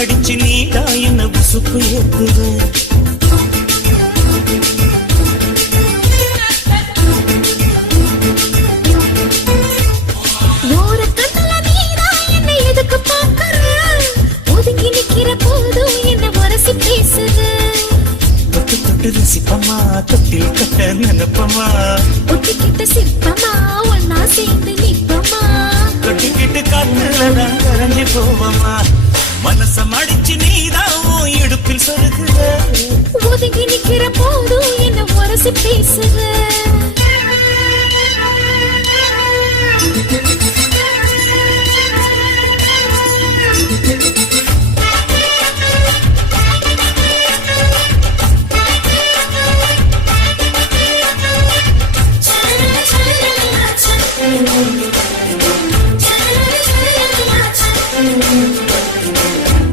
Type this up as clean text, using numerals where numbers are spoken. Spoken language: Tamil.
கடிச்சு நீடா என்ன உசுப்பு ஏத்துவ சிப்பமா தொட்டில் கட்ட நினைப்பமா ஒட்டிக்கிட்ட சிற்பமா ஒன்னா சேர்ந்து நிற்பமா தொட்டிக்கிட்டு காத்துலதான் கரைஞ்சி போவமா மனச மடிச்சு நீதான் இடுப்பில் சொருகுற ஒதுங்கி நிக்கிற போதும் என்ன உரசி பேசுற